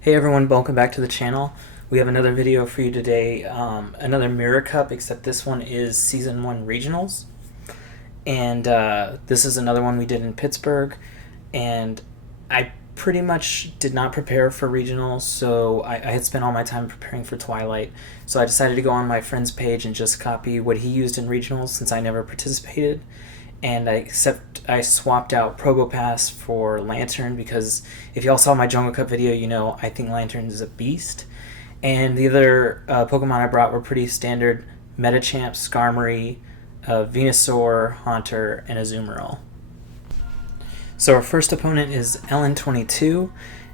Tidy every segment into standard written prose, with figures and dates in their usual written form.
Hey everyone, welcome back to the channel. We have another video for you today, another Mirror Cup, except this one is Season 1 Regionals. And this is another one we did in Pittsburgh. And I pretty much did not prepare for Regionals, so I had spent all my time preparing for Twilight. So I decided to go on my friend's page and just copy what he used in Regionals since I never participated. And I swapped out Probopass for Lantern because if y'all saw my Jungle Cup video, you know I think Lantern is a beast. And the other Pokemon I brought were pretty standard: Metachamp, Skarmory, Venusaur, Haunter, and Azumarill. So our first opponent is Ellen22,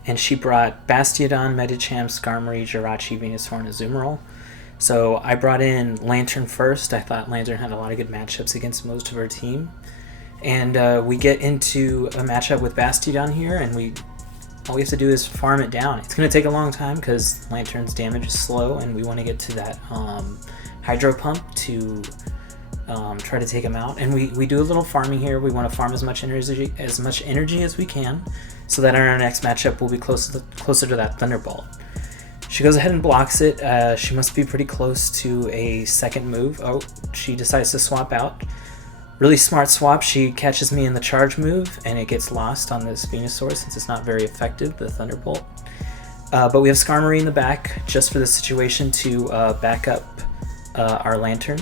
and she brought Bastiodon, Metachamp, Skarmory, Jirachi, Venusaur, and Azumarill. So I brought in Lantern first. I thought Lantern had a lot of good matchups against most of her team. And we get into a matchup with Bastiodon here, and all we have to do is farm it down. It's going to take a long time because Lantern's damage is slow, and we want to get to that Hydro Pump to try to take him out. And we do a little farming here. We want to farm as much energy as we can, so that in our next matchup we'll be closer to that Thunderbolt. She goes ahead and blocks it. She must be pretty close to a second move. Oh, she decides to swap out. Really smart swap. She catches me in the charge move, and it gets lost on this Venusaur since it's not very effective, the Thunderbolt. But we have Skarmory in the back just for this situation to back up our Lantern.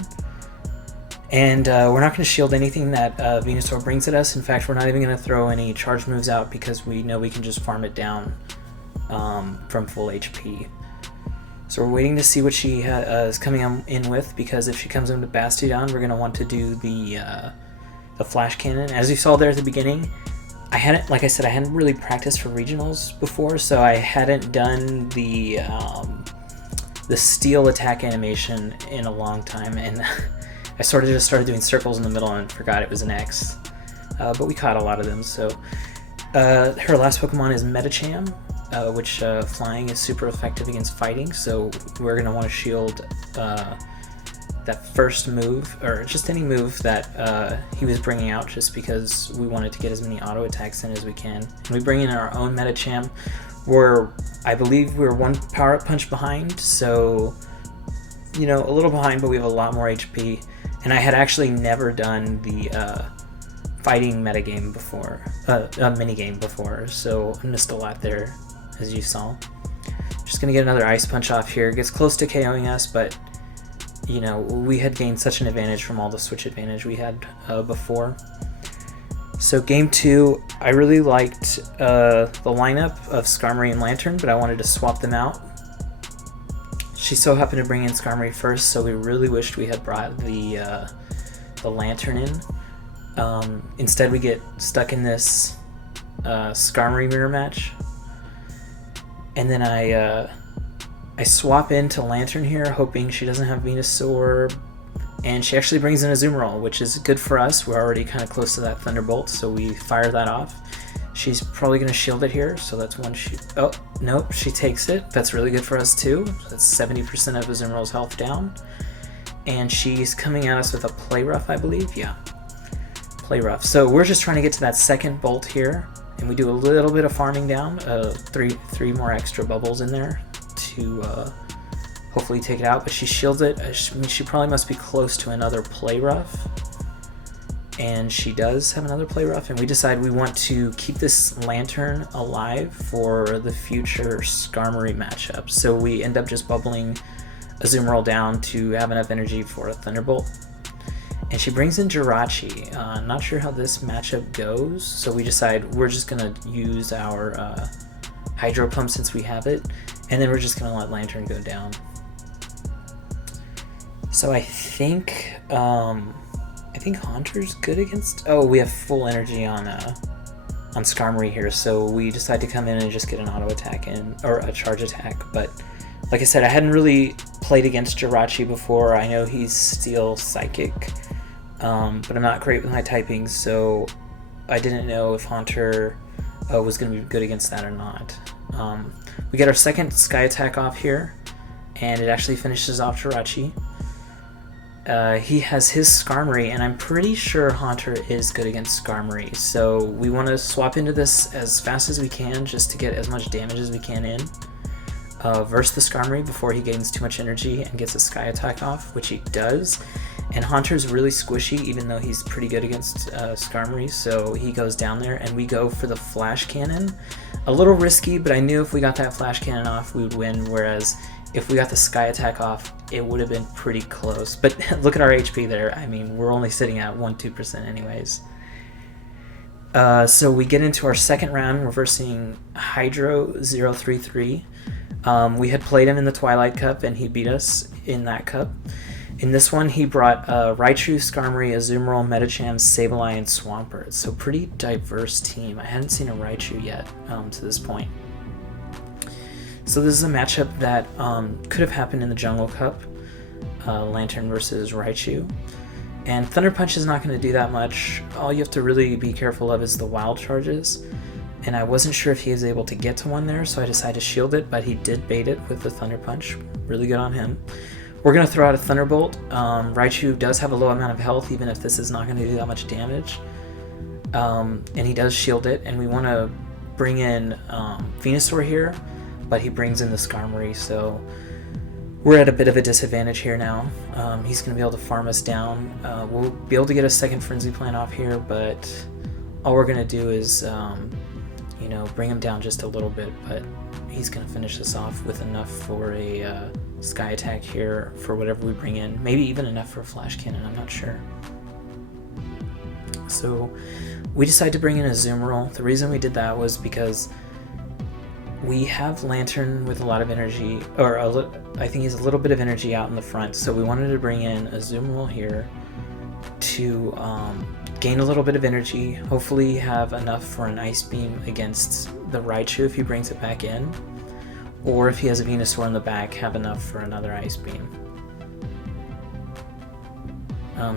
And we're not going to shield anything that Venusaur brings at us. In fact, we're not even going to throw any charge moves out because we know we can just farm it down from full HP. So we're waiting to see what she is coming in with, because if she comes in with Bastiodon, we're going to want to do the Flash Cannon. As you saw there at the beginning, like I said, I hadn't really practiced for regionals before, so I hadn't done the steel attack animation in a long time, and I sort of just started doing circles in the middle and forgot it was an X. But we caught a lot of them. So her last Pokemon is Metachamp, which flying is super effective against fighting, so we're going to want to shield that first move, or just any move that he was bringing out, just because we wanted to get as many auto attacks in as we can. And we bring in our own Metachamp. I believe we're one power-up punch behind, so, you know, a little behind, but we have a lot more HP. And I had actually never done the fighting minigame before, so I missed a lot there, as you saw. Just gonna get another Ice Punch off here. Gets close to KOing us, but you know, we had gained such an advantage from all the switch advantage we had before. So game 2, I really liked the lineup of Skarmory and Lantern, but I wanted to swap them out. She so happened to bring in Skarmory first, so we really wished we had brought the Lantern in. Instead, we get stuck in this Skarmory mirror match, and then I swap into Lantern here, hoping she doesn't have Venusaur, and she actually brings in a Azumarill, which is good for us. We're already kind of close to that Thunderbolt, so we fire that off. She's probably going to shield it here, so that's one shoot. Oh, nope, she takes it. That's really good for us too. That's 70% of Azumarill's health down. And she's coming at us with a Play Rough, I believe. Yeah, Play Rough. So we're just trying to get to that second bolt here, and we do a little bit of farming down, three more extra bubbles in there to hopefully take it out. But she shields it. I mean, she probably must be close to another Play Rough. And she does have another Play Rough, and we decide we want to keep this Lantern alive for the future Skarmory matchup. So we end up just bubbling Azumarill down to have enough energy for a Thunderbolt. And she brings in Jirachi. Not sure how this matchup goes, so we decide we're just going to use our Hydro Pump since we have it, and then we're just going to let Lantern go down. So I think Haunter's good against... Oh, we have full energy on Skarmory here, so we decide to come in and just get an auto attack in, or a charge attack. But like I said, I hadn't really played against Jirachi before. I know he's Steel Psychic, but I'm not great with my typing, so I didn't know if Haunter was going to be good against that or not. We get our second Sky Attack off here, and it actually finishes off Jirachi. He has his Skarmory, and I'm pretty sure Haunter is good against Skarmory, so we want to swap into this as fast as we can just to get as much damage as we can in. verse the Skarmory before he gains too much energy and gets a Sky Attack off, which he does. And Haunter's really squishy, even though he's pretty good against Skarmory, so he goes down there, and we go for the Flash Cannon. A little risky, but I knew if we got that Flash Cannon off, we would win, whereas if we got the Sky Attack off, it would have been pretty close. But look at our HP there. I mean, we're only sitting at 1-2% anyways. So we get into our second round. We're versing Hydro 033. We had played him in the Twilight Cup, and he beat us in that cup. In this one, he brought Raichu, Skarmory, Azumarill, Medicham, Sableye, and Swampert. So pretty diverse team. I hadn't seen a Raichu yet to this point. So this is a matchup that could have happened in the Jungle Cup, Lantern versus Raichu. And Thunder Punch is not going to do that much. All you have to really be careful of is the wild charges. And I wasn't sure if he was able to get to one there, so I decided to shield it, but he did bait it with the Thunder Punch. Really good on him. We're going to throw out a Thunderbolt. Raichu does have a low amount of health, even if this is not going to do that much damage. And he does shield it, and we want to bring in Venusaur here, but he brings in the Skarmory, so we're at a bit of a disadvantage here now. He's going to be able to farm us down. We'll be able to get a second Frenzy Plant off here, but all we're going to do is, bring him down just a little bit, but he's going to finish this off with enough for a Sky Attack here for whatever we bring in. Maybe even enough for a Flash Cannon, I'm not sure. So we decided to bring in a Azumarill. The reason we did that was because we have Lantern with a lot of energy, or I think he's a little bit of energy out in the front, so we wanted to bring in a Azumarill here to gain a little bit of energy, hopefully have enough for an Ice Beam against the Raichu if he brings it back in, or if he has a Venusaur in the back, have enough for another Ice Beam.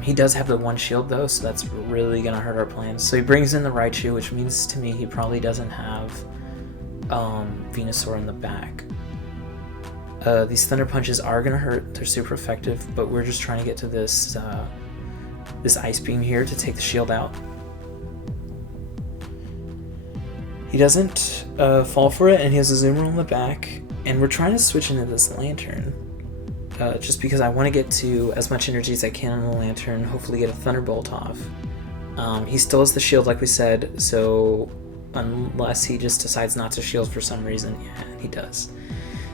He does have the one shield though, so that's really going to hurt our plans. So he brings in the Raichu, which means to me he probably doesn't have Venusaur in the back. These Thunder Punches are going to hurt, they're super effective, but we're just trying to get to this this Ice Beam here to take the shield out. He doesn't fall for it, and he has a Azumarill in the back, and we're trying to switch into this Lantern. Just because I want to get to as much energy as I can on the Lantern, hopefully get a Thunderbolt off. He still has the shield like we said, so unless he just decides not to shield for some reason, yeah, he does.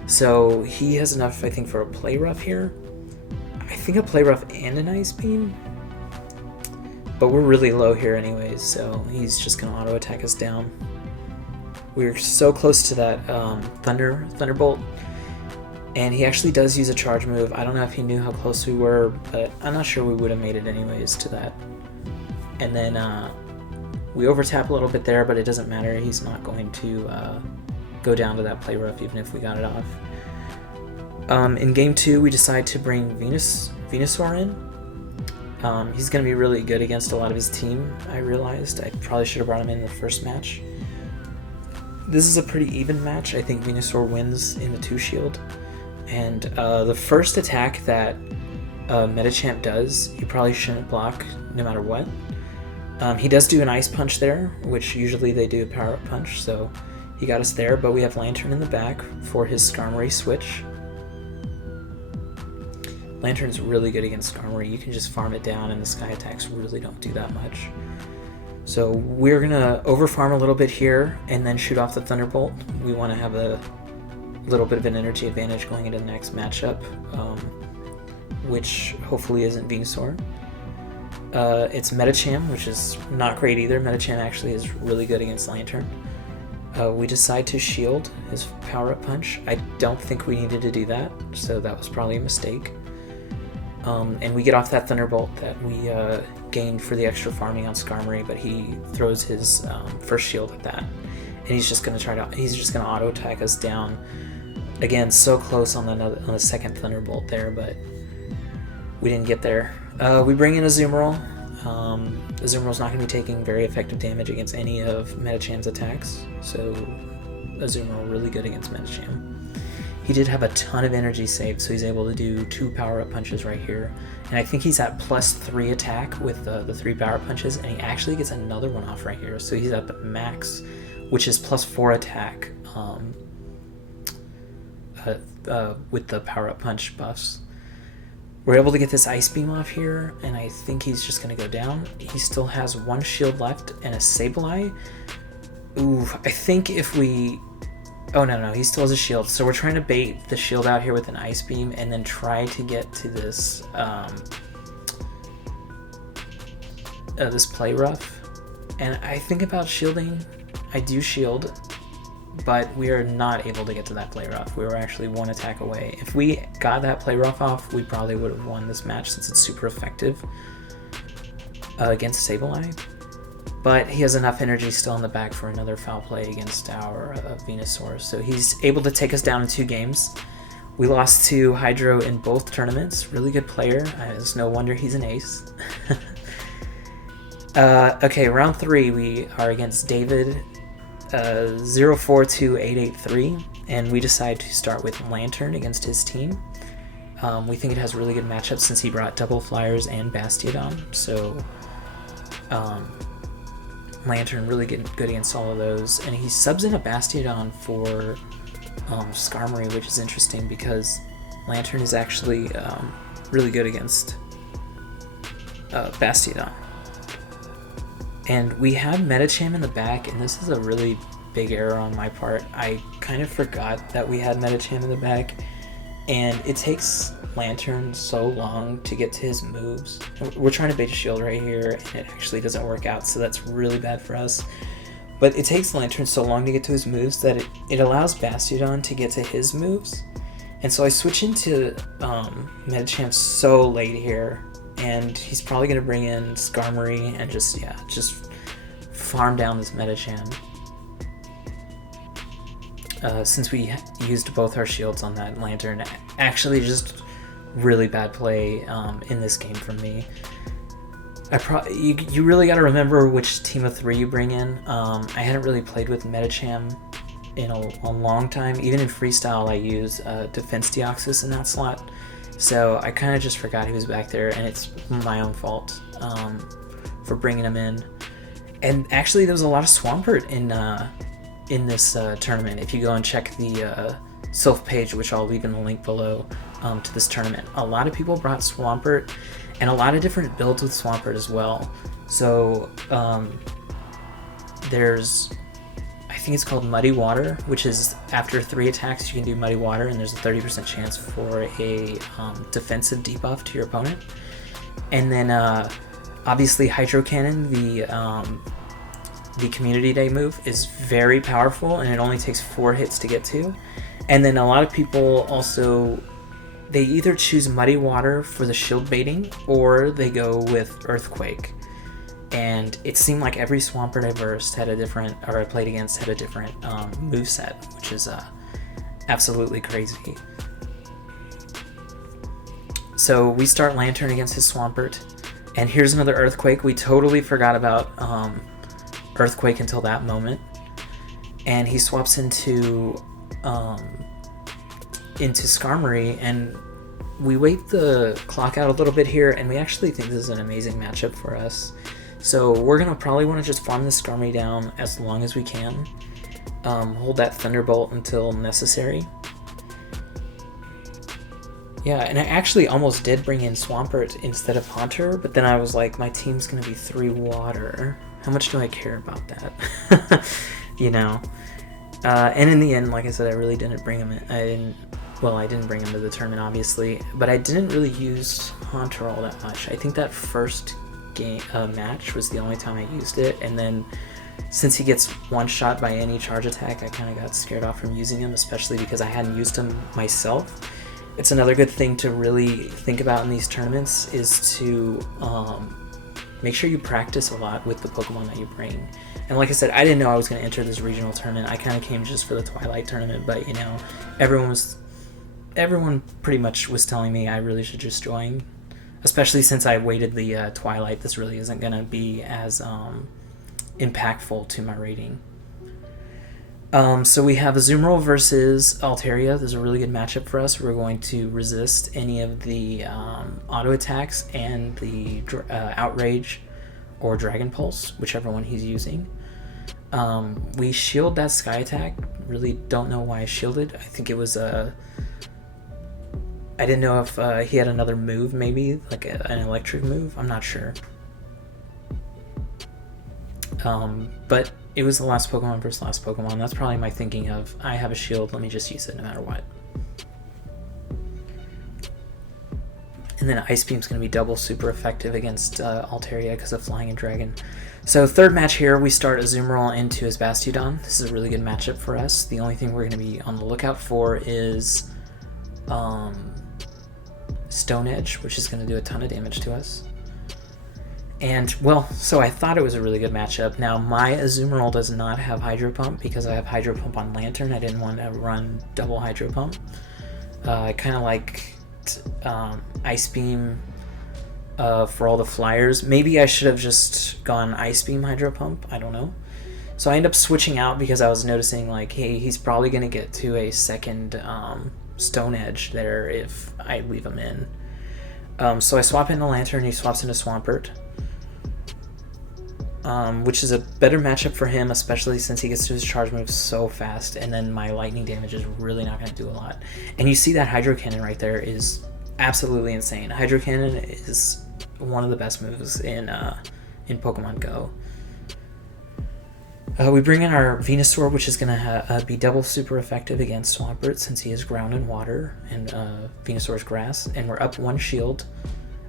So he has enough, I think, for a Play Rough here. I think a Play Rough and an Ice Beam. But we're really low here anyways, so he's just going to auto attack us down. We're so close to that Thunderbolt. And he actually does use a charge move. I don't know if he knew how close we were, but I'm not sure we would have made it anyways to that. And then we overtap a little bit there, but it doesn't matter. He's not going to go down to that Play Rough even if we got it off. In game 2, we decide to bring Venusaur in. He's going to be really good against a lot of his team, I realized. I probably should have brought him in the first match. This is a pretty even match. I think Venusaur wins in the 2-shield. And the first attack that Medicham does, you probably shouldn't block no matter what. He does do an Ice Punch there, which usually they do a Power Up Punch, so he got us there, but we have Lantern in the back for his Skarmory switch. Lantern's really good against Skarmory. You can just farm it down, and the Sky Attacks really don't do that much. So we're going to overfarm a little bit here, and then shoot off the Thunderbolt. We want to have a little bit of an energy advantage going into the next matchup, which hopefully isn't Venusaur. It's Medicham, which is not great either. Medicham actually is really good against Lantern. We decide to shield his Power-Up Punch. I don't think we needed to do that, so that was probably a mistake. And we get off that Thunderbolt that we gained for the extra farming on Skarmory, but he throws his first shield at that, and he's just gonna auto attack us down. Again, so close on the second Thunderbolt there, but we didn't get there. We bring in Azumarill. Azumarill's not going to be taking very effective damage against any of Medicham's attacks, so Azumarill really good against Medicham. He did have a ton of energy saved, so he's able to do 2 power-up punches right here. And I think he's at +3 attack with the 3 power-up punches, and he actually gets another one off right here. So he's at the max, which is +4 attack with the power-up punch buffs. We're able to get this Ice Beam off here, and I think he's just going to go down. He still has one shield left and a Sableye. Ooh, I think if we... Oh, no, he still has a shield. So we're trying to bait the shield out here with an Ice Beam and then try to get to this, this Play Rough. And I think about shielding. I do shield, but we are not able to get to that Play Rough. We were actually one attack away. If we got that Play Rough off, we probably would have won this match since it's super effective against Sableye. But he has enough energy still in the back for another foul play against our Venusaur. So he's able to take us down in 2 games. We lost to Hydro in both tournaments. Really good player. It's no wonder he's an ace. Okay, round 3 we are against David, 042883, and we decide to start with Lantern against his team. We think it has really good matchups since he brought Double Flyers and Bastiodon, so Lantern really good against all of those. And he subs in a Bastiodon for Skarmory, which is interesting because Lantern is actually really good against Bastiodon. And we have Medicham in the back, and this is a really big error on my part. I kind of forgot that we had Medicham in the back, and it takes Lantern so long to get to his moves. We're trying to bait a shield right here, and it actually doesn't work out, so that's really bad for us. But it takes Lantern so long to get to his moves that it allows Bastiodon to get to his moves. And so I switch into Medicham so late here, and he's probably going to bring in Skarmory and just farm down this Medicham. Since we used both our shields on that Lantern, actually just really bad play in this game from me. You really got to remember which team of 3 you bring in. I hadn't really played with Medicham in a long time. Even in Freestyle, I use Defense Deoxys in that slot. So I kind of just forgot he was back there, and it's my own fault for bringing him in. And actually, there was a lot of Swampert in this tournament. If you go and check the Sylph page, which I'll leave in the link below to this tournament, a lot of people brought Swampert, and a lot of different builds with Swampert as well. So there's, I think it's called Muddy Water, which is after 3 attacks you can do Muddy Water, and there's a 30% chance for a defensive debuff to your opponent. And then obviously Hydro Cannon, the Community Day move, is very powerful, and it only takes 4 hits to get to. And then a lot of people also, they either choose Muddy Water for the shield baiting, or they go with Earthquake. And it seemed like every Swampert I versed had a different, or I played against had a different moveset, which is absolutely crazy. So we start Lantern against his Swampert, and here's another Earthquake. We totally forgot about Earthquake until that moment, and he swaps into Skarmory, and we wait the clock out a little bit here, and we actually think this is an amazing matchup for us. So we're going to probably want to just farm this Skarmory down as long as we can. Hold that Thunderbolt until necessary. Yeah, and I actually almost did bring in Swampert instead of Haunter, but then I was like, my team's going to be 3 water. How much do I care about that? You know? And in the end, like I said, I really didn't bring him in. I didn't bring him to the tournament, obviously, but I didn't really use Haunter all that much. I think that first game match was the only time I used it, and then since he gets one shot by any charge attack, I kind of got scared off from using him, especially because I hadn't used him myself. It's another good thing to really think about in these tournaments is to make sure you practice a lot with the Pokemon that you bring. And like I said, I didn't know I was going to enter this regional tournament. I kind of came just for the Twilight tournament, but you know, everyone pretty much was telling me I really should just join. Especially since I waited the Twilight, this really isn't going to be as impactful to my rating. So we have Azumarill versus Altaria. This is a really good matchup for us. We're going to resist any of the auto attacks and the Outrage or Dragon Pulse, whichever one he's using. We shield that sky attack. Really don't know why I shielded. I think it was I didn't know if he had another move, maybe like an electric move. I'm not sure. But it was the last Pokemon versus last Pokemon. That's probably my thinking of, I have a shield, let me just use it no matter what. And then Ice Beam's going to be double super effective against Altaria because of Flying and Dragon. So third match here, we start Azumarill into his Bastiodon. This is a really good matchup for us. The only thing we're going to be on the lookout for is Stone Edge, which is going to do a ton of damage to us. And, well, so I thought it was a really good matchup. Now, my Azumarill does not have Hydro Pump because I have Hydro Pump on Lantern. I didn't want to run double Hydro Pump. I kind of like Ice Beam for all the flyers. Maybe I should have just gone Ice Beam Hydro Pump. I don't know. So I ended up switching out because I was noticing, like, hey, he's probably going to get to a second Stone Edge there if I leave him in. So I swap into Lantern, he swaps into Swampert. Which is a better matchup for him, especially since he gets to his charge move so fast, and then my lightning damage is really not going to do a lot. And you see that Hydro Cannon right there is absolutely insane. Hydro Cannon is one of the best moves in Pokemon Go. We bring in our Venusaur, which is going to be double super effective against Swampert since he is ground and water, and Venusaur's grass, and we're up one shield,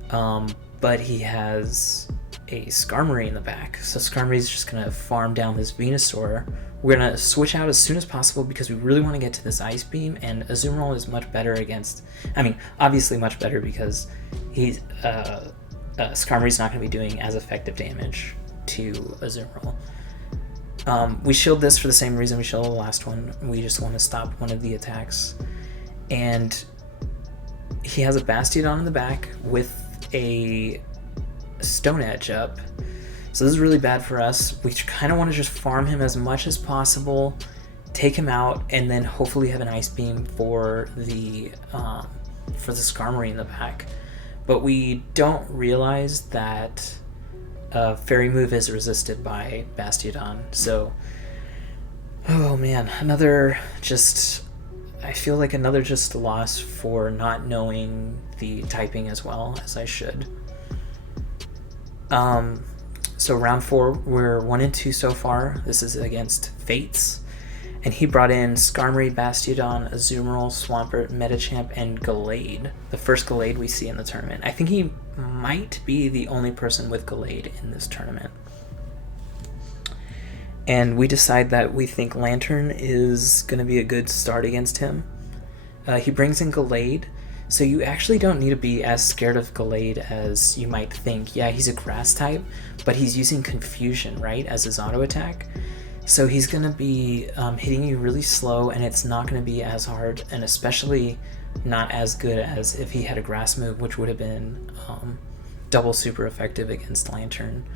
but he has a Skarmory in the back, so Skarmory is just going to farm down this Venusaur. We're going to switch out as soon as possible because we really want to get to this Ice Beam, and Azumarill is much better against, I mean, obviously much better because he's Skarmory's not going to be doing as effective damage to Azumarill. We shield this for the same reason we shielded the last one. We just want to stop one of the attacks, and he has a Bastiodon in the back with a Stone Edge up, so this is really bad for us. We kind of want to just farm him as much as possible, take him out, and then hopefully have an Ice Beam for the Skarmory in the back. But we don't realize that Fairy Move is resisted by Bastiodon. So, oh man, I feel like another just loss for not knowing the typing as well as I should. So round 4, we're 1-2 so far. This is against Fates, and he brought in Skarmory, Bastiodon, Azumarill, Swampert, Medicham, and Gallade. The first Gallade we see in the tournament. I think he might be the only person with Gallade in this tournament. And we decide that we think Lantern is going to be a good start against him. He brings in Gallade. So you actually don't need to be as scared of Gallade as you might think. Yeah, he's a grass type, but he's using Confusion, right, as his auto attack. So he's going to be hitting you really slow, and it's not going to be as hard, and especially not as good as if he had a grass move, which would have been double super effective against Lantern.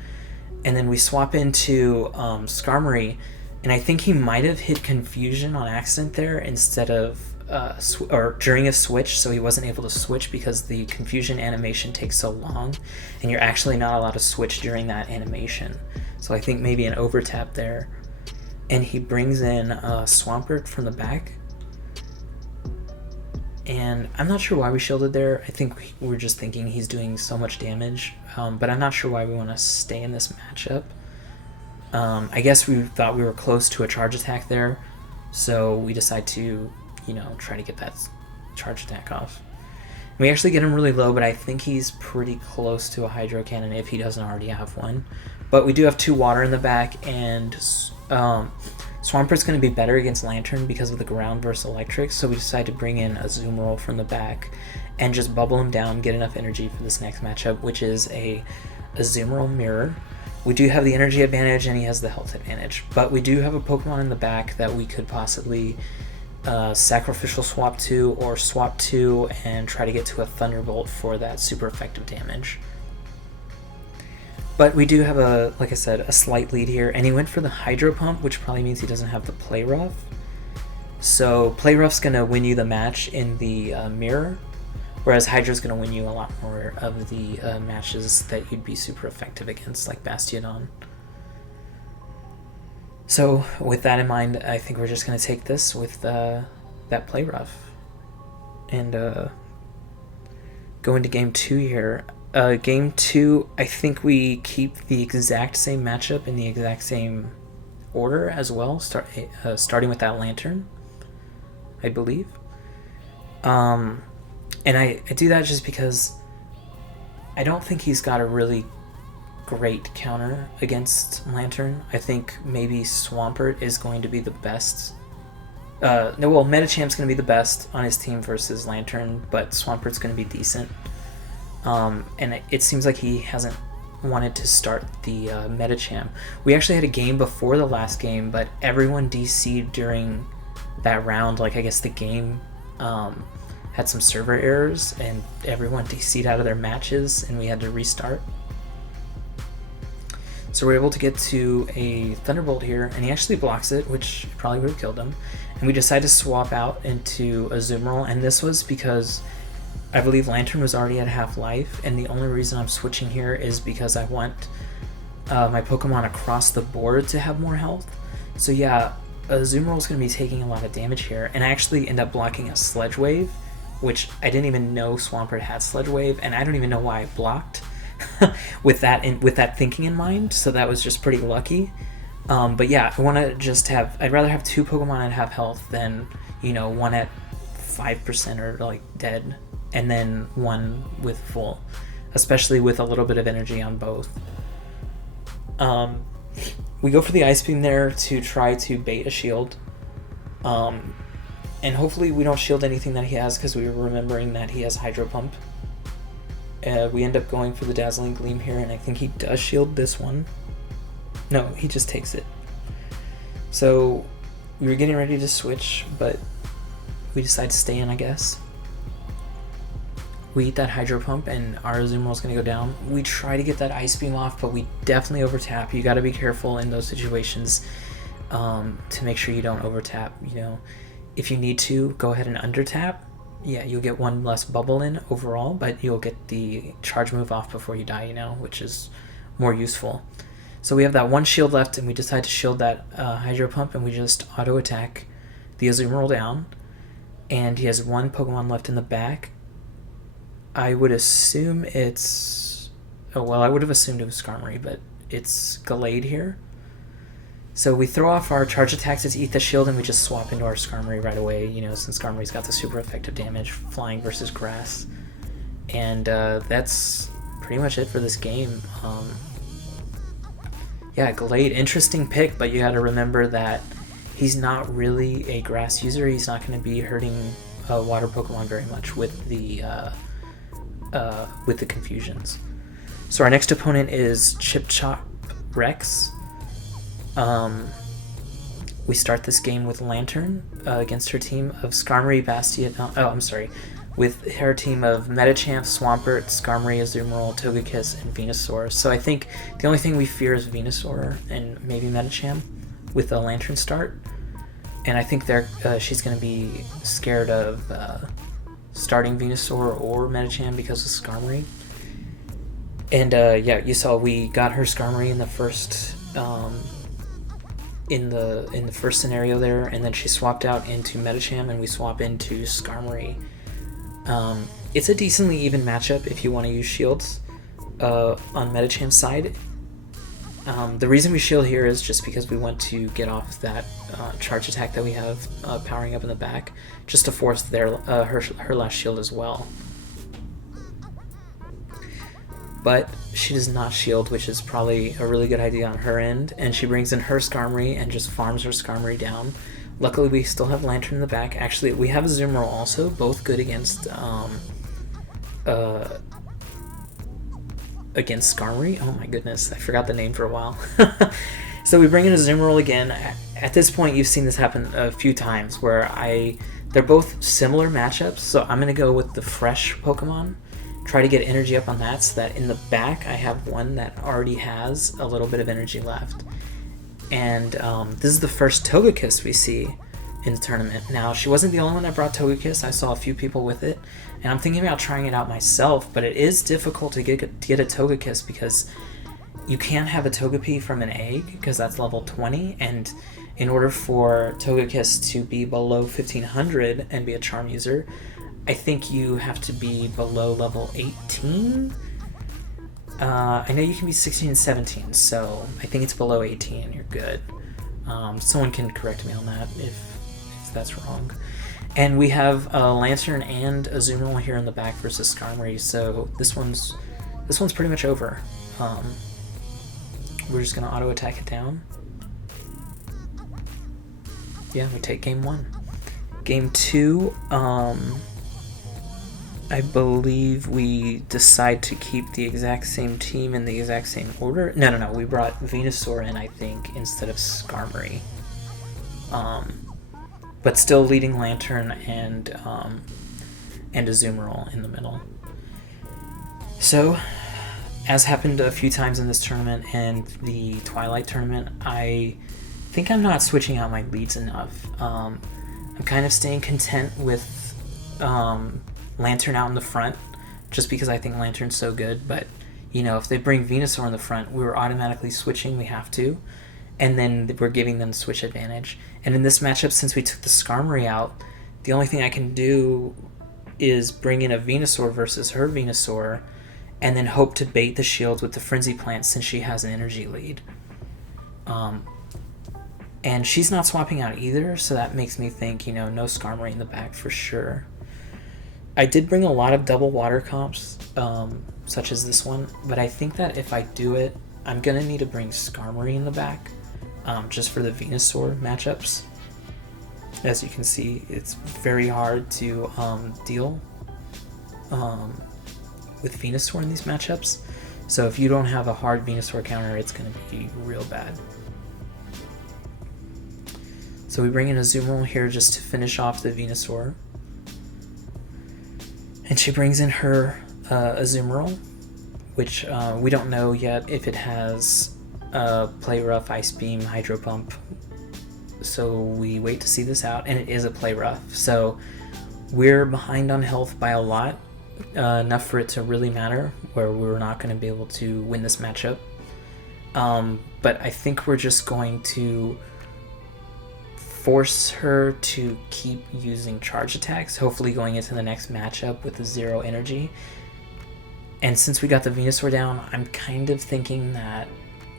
And then we swap into Skarmory, and I think he might have hit Confusion on accident there instead of or during a switch, so he wasn't able to switch because the Confusion animation takes so long, and you're actually not allowed to switch during that animation. So I think maybe an overtap there. And he brings in Swampert from the back. And I'm not sure why we shielded there. I think we're just thinking he's doing so much damage, but I'm not sure why we want to stay in this matchup. I guess we thought we were close to a charge attack there, so we decide to try to get that charge attack off. We actually get him really low, but I think he's pretty close to a Hydro Cannon if he doesn't already have one. But we do have 2 water in the back, and Swampert's going to be better against Lantern because of the ground versus electric, so we decide to bring in Azumarill from the back and just bubble him down, get enough energy for this next matchup, which is a Azumarill Mirror. We do have the energy advantage, and he has the health advantage, but we do have a Pokemon in the back that we could possibly sacrificial swap to or swap to and try to get to a Thunderbolt for that super effective damage. But we do have like I said, a slight lead here, and he went for the Hydro Pump, which probably means he doesn't have the Play Rough. So Play Rough's going to win you the match in the mirror, whereas Hydra's going to win you a lot more of the matches that you'd be super effective against, like Bastiodon. So with that in mind, I think we're just going to take this with that play rough and go into game 2 here. Game 2, I think we keep the exact same matchup in the exact same order as well, starting with that lantern, I believe. And I do that just because I don't think he's got a really great counter against Lantern. I think maybe Swampert is going to be the best. Medichamp's going to be the best on his team versus Lantern, but Swampert's going to be decent. And it seems like he hasn't wanted to start the Medicham. We actually had a game before the last game, but everyone DC'd during that round. Like, I guess the game had some server errors, and everyone DC'd out of their matches, and we had to restart. So we're able to get to a Thunderbolt here, and he actually blocks it, which probably would have killed him. And we decided to swap out into a Azumarill, and this was because I believe Lantern was already at half life, and the only reason I'm switching here is because I want my Pokemon across the board to have more health. So yeah, Azumarill is going to be taking a lot of damage here, and I actually end up blocking a Sledge Wave, which I didn't even know Swampert had Sledge Wave, and I don't even know why I blocked with that thinking in mind. So that was just pretty lucky. But yeah, I want to just I'd rather have 2 Pokemon at half health than, one at 5% or like dead, and then one with full, especially with a little bit of energy on both. We go for the Ice Beam there to try to bait a shield. And hopefully we don't shield anything that he has, because we were remembering that he has Hydro Pump. We end up going for the Dazzling Gleam here, and I think he does shield this one. No, he just takes it. So we were getting ready to switch, but we decide to stay in, I guess. We eat that Hydro Pump, and our Azumarill is going to go down. We try to get that Ice Beam off, but we definitely overtap. You got to be careful in those situations to make sure you don't overtap. If you need to, go ahead and undertap. Yeah, you'll get one less bubble in overall, but you'll get the charge move off before you die, which is more useful. So we have that one shield left, and we decide to shield that Hydro Pump, and we just auto attack the Azumarill down. And he has one Pokemon left in the back. I would assume it's... I would have assumed it was Skarmory, but it's Gallade here. So we throw off our charge attacks to eat the shield, and we just swap into our Skarmory right away, since Skarmory's got the super effective damage, flying versus grass. And that's pretty much it for this game. Yeah, Gallade, interesting pick, but you gotta remember that he's not really a grass user. He's not going to be hurting water Pokemon very much with the confusions. So our next opponent is Chip Chop Rex. We start this game with Lantern against her team of Skarmory, Bastion. With her team of Medicham, Swampert, Skarmory, Azumarill, Togekiss, and Venusaur. So I think the only thing we fear is Venusaur and maybe Medicham with a Lantern start. And I think she's going to be scared of starting Venusaur or Medicham because of Skarmory. And yeah, you saw we got her Skarmory in the first in the first scenario there, and then she swapped out into Medicham, and we swap into Skarmory. It's a decently even matchup if you want to use shields on Medicham's side. The reason we shield here is just because we want to get off that charge attack that we have powering up in the back, just to force her last shield as well. But she does not shield, which is probably a really good idea on her end, and she brings in her Skarmory and just farms her Skarmory down. Luckily, we still have Lantern in the back. Actually, we have Azumarill also, both good against Skarmory. Oh my goodness, I forgot the name for a while. So we bring in Azumarill again. At this point, you've seen this happen a few times where they're both similar matchups, so I'm going to go with the fresh Pokemon. Try to get energy up on that so that in the back I have one that already has a little bit of energy left. And this is the first Togekiss we see in the tournament. Now, she wasn't the only one that brought Togekiss. I saw a few people with it, and I'm thinking about trying it out myself, but it is difficult to get a Togekiss because you can't have a Togepi from an egg because that's level 20, and in order for Togekiss to be below 1500 and be a charm user, I think you have to be below level 18. I know you can be 16 and 17, so I think it's below 18 and you're good. Someone can correct me on that if that's wrong. And we have a Lantern and a Azumarill here in the back versus Skarmory, so this one's pretty much over. We're just gonna auto attack it down. Yeah, we take game 1. Game 2, I believe we decide to keep the exact same team in the exact same order. No, we brought Venusaur in, I think, instead of Skarmory. But still leading Lantern and Azumarill in the middle. So, as happened a few times in this tournament and the Twilight tournament, I think I'm not switching out my leads enough. I'm kind of staying content with Lantern out in the front, just because I think Lantern's so good, but, you know, if they bring Venusaur in the front, we're automatically switching, we have to, and then we're giving them switch advantage. And in this matchup, since we took the Skarmory out, the only thing I can do is bring in a Venusaur versus her Venusaur, and then hope to bait the shields with the Frenzy Plant since she has an energy lead. And she's not swapping out either, so that makes me think, you know, no Skarmory in the back for sure. I did bring a lot of double water comps, such as this one, but I think that if I do it, I'm going to need to bring Skarmory in the back, just for the Venusaur matchups. As you can see, it's very hard to deal with Venusaur in these matchups, so if you don't have a hard Venusaur counter, it's going to be real bad. So we bring in a Azumarill here just to finish off the Venusaur. And she brings in her Azumarill, which we don't know yet if it has Play Rough, Ice Beam, Hydro Pump. So we wait to see this out, and it is a Play Rough. So we're behind on health by a lot, enough for it to really matter, where we're not going to be able to win this matchup. But I think we're just going to force her to keep using charge attacks, hopefully going into the next matchup with the 0 energy. And since we got the Venusaur down, I'm kind of thinking that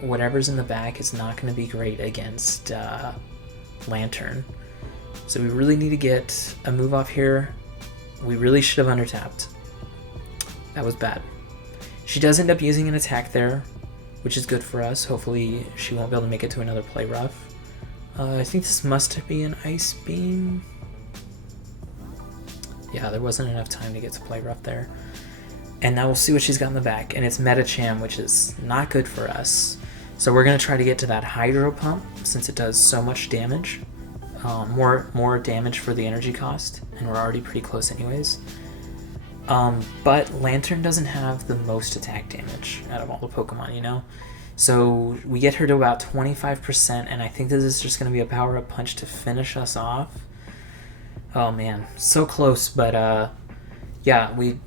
whatever's in the back is not going to be great against Lantern. So we really need to get a move off here. We really should have undertapped. That was bad. She does end up using an attack there, which is good for us. Hopefully she won't be able to make it to another Play Rough. I think this must be an Ice Beam. Yeah, there wasn't enough time to get to Play Rough there. And now we'll see what she's got in the back. And it's Medicham, which is not good for us. So we're going to try to get to that Hydro Pump, since it does so much damage. More damage for the energy cost, and we're already pretty close anyways. But Lantern doesn't have the most attack damage out of all the Pokemon, you know? So we get her to about 25%, and I think this is just going to be a power-up punch to finish us off. Oh man, so close, but yeah, we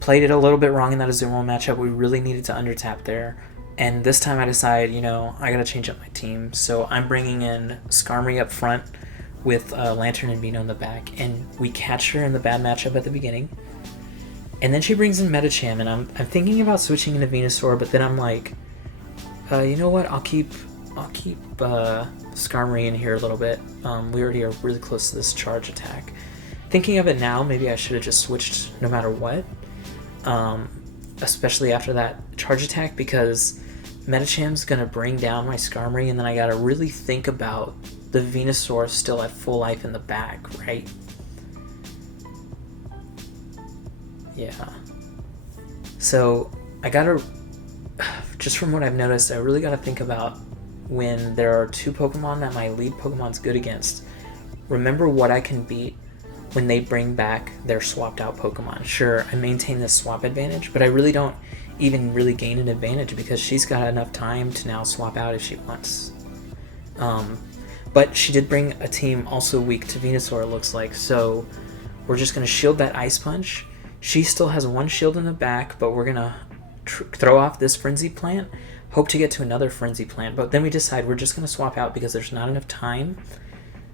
played it a little bit wrong in that Azumarill matchup. We really needed to undertap there. And this time I decided, you know, I gotta change up my team. So I'm bringing in Skarmory up front with Lantern and Vino in the back, and we catch her in the bad matchup at the beginning. And then she brings in Medicham, and I'm thinking about switching into Venusaur, but then I'm like, you know what? I'll keep Skarmory in here a little bit. We already are really close to this charge attack. Thinking of it now, maybe I should have just switched no matter what. Especially after that charge attack, because Medicham's gonna bring down my Skarmory, and then I gotta really think about the Venusaur still at full life in the back, right? Yeah. So I gotta, just from what I've noticed, I really gotta think about when there are two Pokemon that my lead Pokemon's good against. Remember what I can beat when they bring back their swapped out Pokemon. Sure, I maintain this swap advantage, but I really don't even really gain an advantage because she's got enough time to now swap out if she wants. But she did bring a team also weak to Venusaur, it looks like, so we're just going to shield that Ice Punch. She still has one shield in the back, but we're going to throw off this Frenzy Plant, Hope to get to another Frenzy Plant, but then we decide we're just going to swap out because there's not enough time.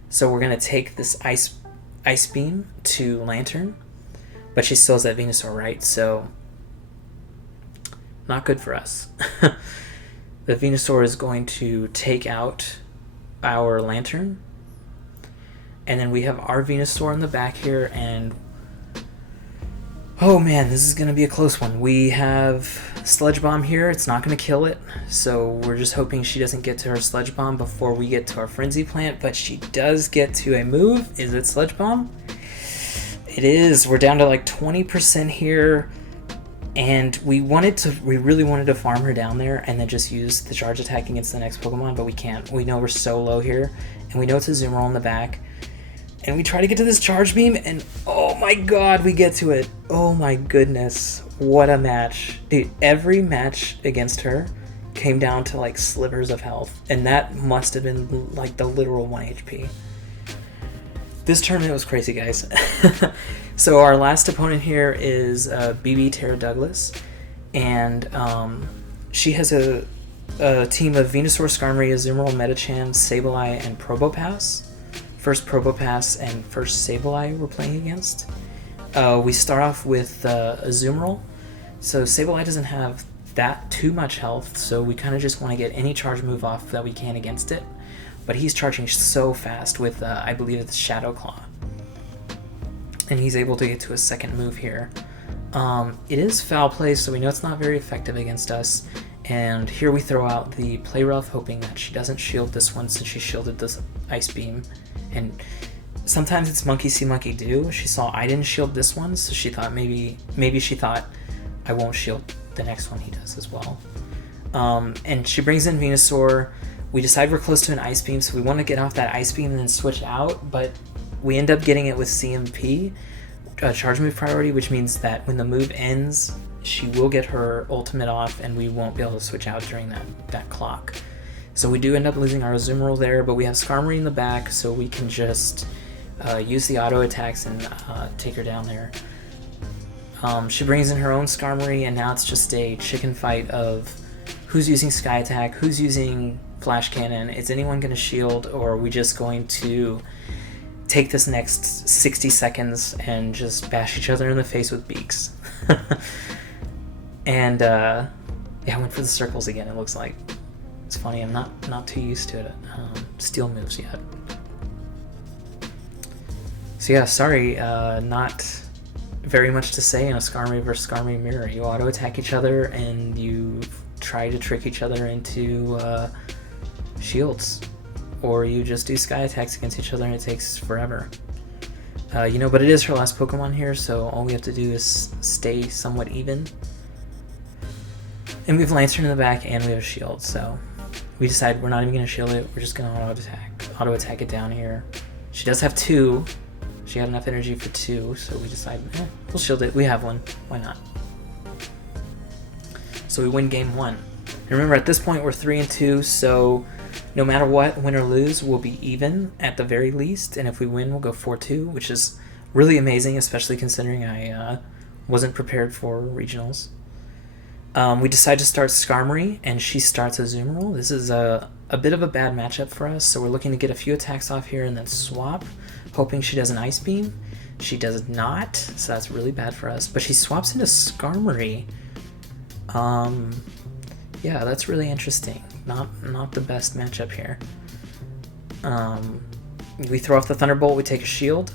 So we're going to take this Ice Beam to Lantern, but she still has that Venusaur, right? So not good for us. The Venusaur is going to take out our Lantern, and then we have our Venusaur in the back here, and oh man, this is going to be a close one. We have Sludge Bomb here. It's not going to kill it, so we're just hoping she doesn't get to her Sludge Bomb before we get to our Frenzy Plant, but she does get to a move. Is it Sludge Bomb? It is. We're down to like 20% here, and we really wanted to farm her down there and then just use the charge attack against the next Pokemon, but we can't. We know we're so low here, and we know it's a Azumarill in the back. And we try to get to this Charge Beam, and oh my god, we get to it. Oh my goodness, what a match. Dude, every match against her came down to like slivers of health, and that must have been like the literal 1 HP. This tournament was crazy, guys. So our last opponent here is BB Tara Douglas, and she has a team of Venusaur, Skarmory, Azumarill, Metachan, Sableye, and Probopass. First Probopass and first Sableye we're playing against. We start off with Azumarill. So Sableye doesn't have that too much health, so we kind of just want to get any charge move off that we can against it. But he's charging so fast with, I believe it's Shadow Claw. And he's able to get to a second move here. It is Foul Play, so we know it's not very effective against us. And here we throw out the Play Rough, hoping that she doesn't shield this one since she shielded this Ice Beam. And sometimes it's monkey see, monkey do. She saw I didn't shield this one, so she thought maybe she thought I won't shield the next one he does as well. And she brings in Venusaur. We decide we're close to an Ice Beam, so we want to get off that Ice Beam and then switch out, but we end up getting it with CMP, Charge Move Priority, which means that when the move ends, she will get her ultimate off and we won't be able to switch out during that clock. So we do end up losing our Azumarill there, but we have Skarmory in the back, so we can just use the auto attacks and take her down there. She brings in her own Skarmory, and now it's just a chicken fight of who's using Sky Attack, who's using Flash Cannon, is anyone going to shield, or are we just going to take this next 60 seconds and just bash each other in the face with beaks? And yeah, I went for the circles again, it looks like. It's funny, I'm not too used to it, steel moves yet. So yeah, sorry, not very much to say in a Skarmory versus Skarmory mirror. You auto attack each other and you try to trick each other into shields, or you just do sky attacks against each other and it takes forever. But it is her last Pokemon here, so all we have to do is stay somewhat even. And we have Lantern in the back and we have a shield, so we decide we're not even going to shield it, we're just going to auto attack it down here. She does have 2. She had enough energy for 2, so we decide, we'll shield it. We have one, why not? So we win game 1. And remember, at this point we're 3-2, so no matter what, win or lose, we'll be even at the very least. And if we win, we'll go 4-2, which is really amazing, especially considering I wasn't prepared for regionals. We decide to start Skarmory, and she starts Azumarill. This is a bit of a bad matchup for us, so we're looking to get a few attacks off here and then swap, hoping she does an Ice Beam. She does not, so that's really bad for us. But she swaps into Skarmory. Yeah, that's really interesting. Not the best matchup here. We throw off the Thunderbolt, we take a shield,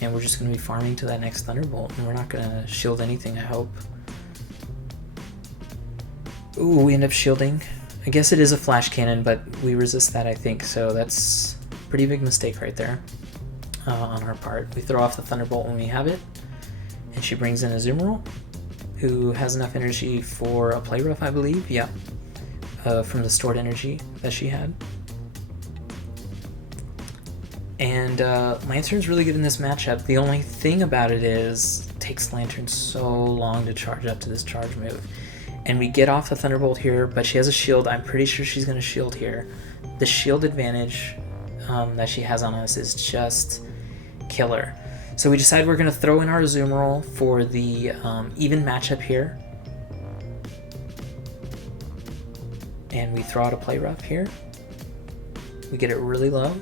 and we're just going to be farming to that next Thunderbolt, and we're not going to shield anything, I hope. Ooh, we end up shielding. I guess it is a Flash Cannon, but we resist that, I think, so that's a pretty big mistake right there on our part. We throw off the Thunderbolt when we have it, and she brings in Azumarill, who has enough energy for a Play Rough, I believe. Yeah, from the stored energy that she had. And Lantern's really good in this matchup. The only thing about it is it takes Lantern so long to charge up to this charge move. And we get off the Thunderbolt here, but she has a shield. I'm pretty sure she's going to shield here. The shield advantage that she has on us is just killer. So we decide we're going to throw in our Azumarill for the even matchup here. and we throw out a play rough here. We get it really low.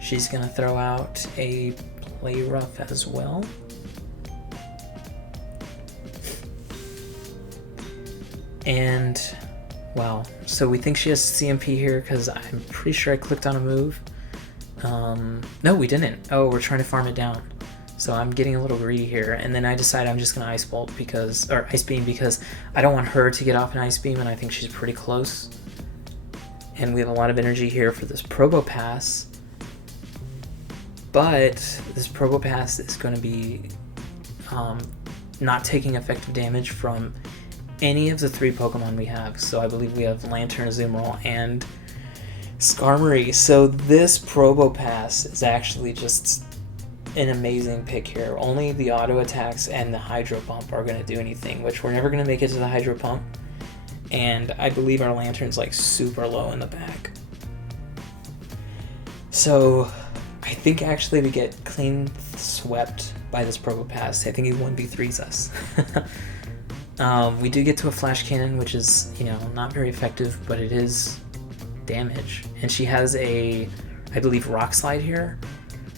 She's going to throw out a play rough as well. And wow, so we think she has CMP here because I'm pretty sure I clicked on a move. No, we didn't. Oh, we're trying to farm it down. So I'm getting a little greedy here, and then I decide I'm just going to Ice Bolt or Ice Beam because I don't want her to get off an Ice Beam, and I think she's pretty close. And we have a lot of energy here for this Probopass. But this Probopass is going to be not taking effective damage from any of the 3 Pokemon we have. So I believe we have Lantern, Azumarill, and Skarmory. So this Probopass is actually just an amazing pick here. Only the auto attacks and the Hydro Pump are going to do anything, which we're never going to make it to the Hydro Pump. And I believe our Lantern's like super low in the back. So I think actually we get clean swept by this Probopass. I think he 1v3s us. We do get to a Flash Cannon, which is, you know, not very effective, but it is damage. And she has a, I believe, Rock Slide here.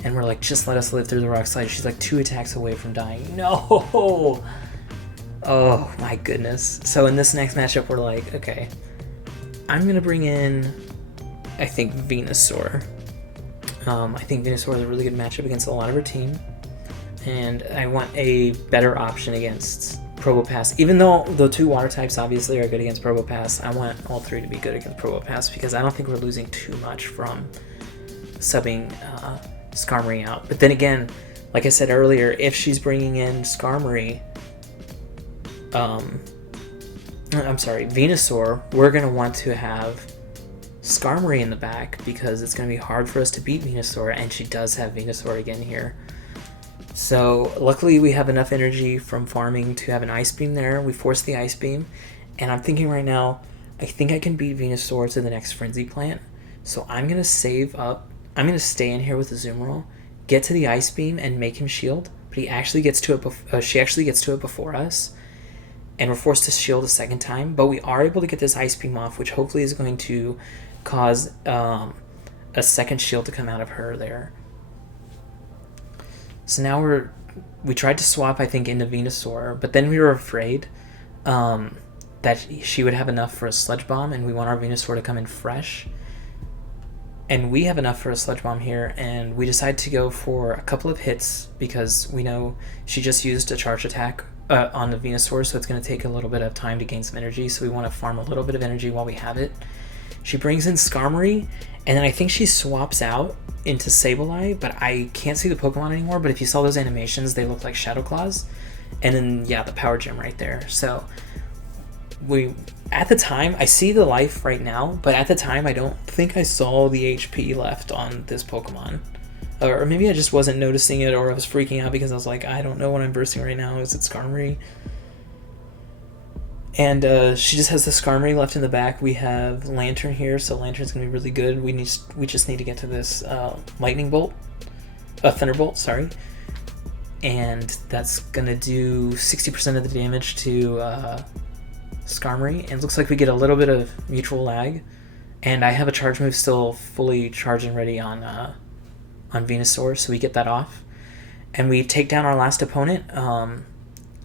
And we're like, just let us live through the Rock Slide. She's like 2 attacks away from dying. No! Oh my goodness. So in this next matchup, we're like, okay, I'm going to bring in, I think, Venusaur. I think Venusaur is a really good matchup against a lot of her team. And I want a better option against Probopass. Even though the 2 water types obviously are good against Probopass, I want all 3 to be good against Probopass because I don't think we're losing too much from subbing Skarmory out. But then again, like I said earlier, if she's bringing in Skarmory, I'm sorry, Venusaur, we're going to want to have Skarmory in the back because it's going to be hard for us to beat Venusaur, and she does have Venusaur again here. So luckily we have enough energy from farming to have an Ice Beam there. We force the Ice Beam, and I'm thinking right now, I think I can beat Venusaur to the next Frenzy Plant. So I'm going to save up. I'm going to stay in here with the Azumarill, get to the Ice Beam, and make him shield. But he actually gets to it. She actually gets to it before us, and we're forced to shield a second time. But we are able to get this Ice Beam off, which hopefully is going to cause a second shield to come out of her there. So now we tried to swap, I think, into Venusaur, but then we were afraid that she would have enough for a Sludge Bomb, and we want our Venusaur to come in fresh. And we have enough for a Sludge Bomb here, and we decide to go for a couple of hits because we know she just used a Charge Attack on the Venusaur, so it's going to take a little bit of time to gain some energy, so we want to farm a little bit of energy while we have it. She brings in Skarmory, and then I think she swaps out into Sableye, but I can't see the Pokemon anymore, but if you saw those animations, they look like Shadow Claws. And then, yeah, the Power Gem right there. So at the time, I see the life right now, but at the time, I don't think I saw the HP left on this Pokemon. Or maybe I just wasn't noticing it, or I was freaking out because I was like, I don't know what I'm versing right now. Is it Skarmory? And she just has the Skarmory left in the back. We have Lantern here, so Lantern's going to be really good. We just need to get to this Lightning Bolt. Thunderbolt, sorry. And that's going to do 60% of the damage to Skarmory. And it looks like we get a little bit of mutual lag. And I have a charge move still fully charged and ready on Venusaur, so we get that off. And we take down our last opponent.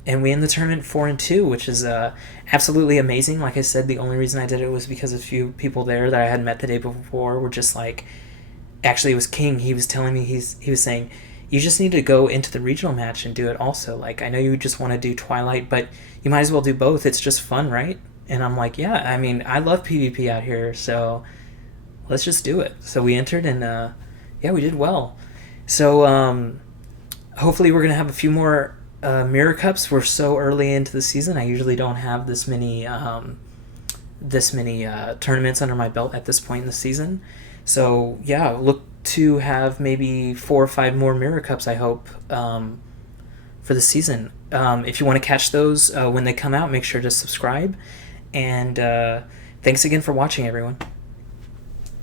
And we end the tournament 4-2, which is absolutely amazing. Like I said, the only reason I did it was because a few people there that I had met the day before were just like, actually it was Kieng. He was telling me, he was saying, you just need to go into the regional match and do it also. Like, I know you just want to do Twilight, but you might as well do both. It's just fun, right? And I'm like, yeah, I mean, I love PvP out here, so let's just do it. So we entered, and yeah, we did well. So hopefully we're going to have a few more Mirror Cups. We're so early into the season. I usually don't have this many tournaments under my belt at this point in the season. So yeah, look to have maybe 4 or 5 more Mirror Cups, I hope, for the season. If you want to catch those when they come out, make sure to subscribe. And thanks again for watching, everyone.